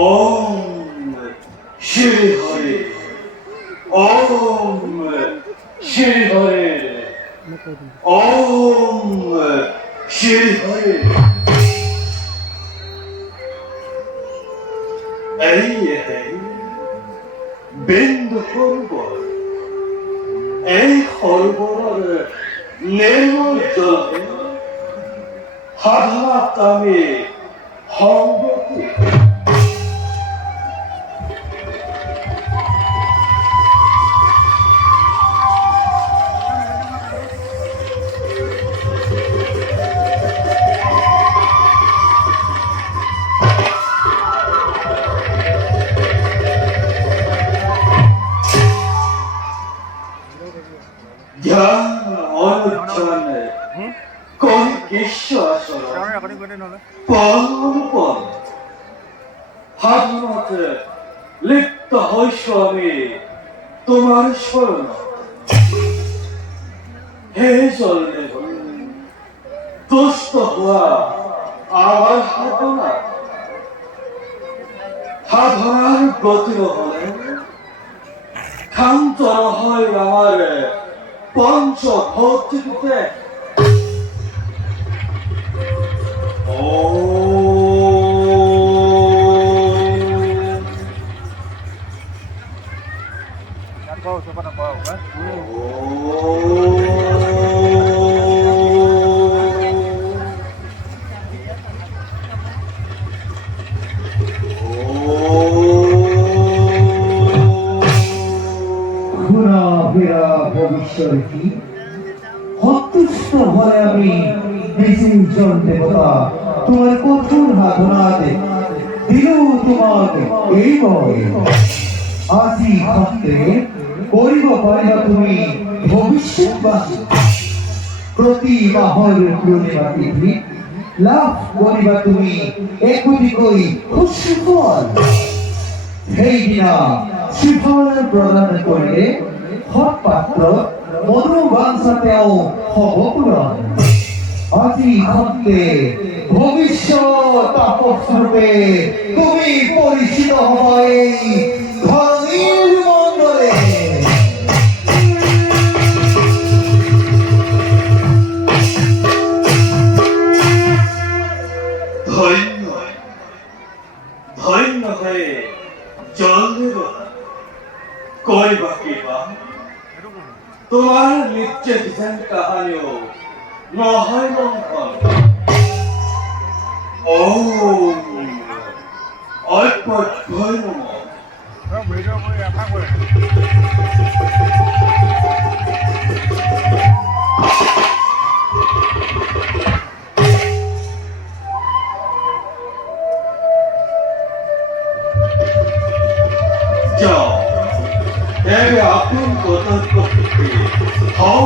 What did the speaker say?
ओम श्री हरि ओम श्री हरि ओम श्री हरि এই বিন্দু সরোবর এই সরোবরের নির্মল জলে সাধনাত আমি সংগতি ধ্যান অনুচ্ছনে কোন ঈশ্বর পরম সাধনাতে লিপ্ত হৈছ আমি তোমার শরণ হে জলে দুষ্ট হওয়া আমার সাধনার গতি নহলে ক্ষান্ত নহয় আমার পঞ্চ ভৌতিকতে ভবিষ্যৎ সন্তুষ্ট হলে আমি বিসর্জন দেবতা তোমার কঠোর সাধনাতে দিল তোমাকে এই বয় আজি ক্ষেত্রে কৰিব পাৰিবা তুমি ভবিষ্যৎবাসী প্ৰতি মাহৰ পূৰ্ণিমা তিথি লাভ কৰিবা তুমি একোটিকৈ সুফল সেইদিনা সুফল প্ৰদান কৰিলে সৎপাত্ৰ মনোবাঞ্ছা তেওঁ হ'ব পূৰণ আজি ক্ষেত্রে ভবিষ্যৎ তাপস্বরূপে তুমি পরিচিত হবা এই ধরণীর মণ্ডলে ধন্য ধন্য হয়ে জল দেব কই বাকি বা তোমার নিত্য বিধান কাহানিও নহয় মঙ্গল ওম অল্পত ভয় নম যাও এবে আপন কতর্ক হও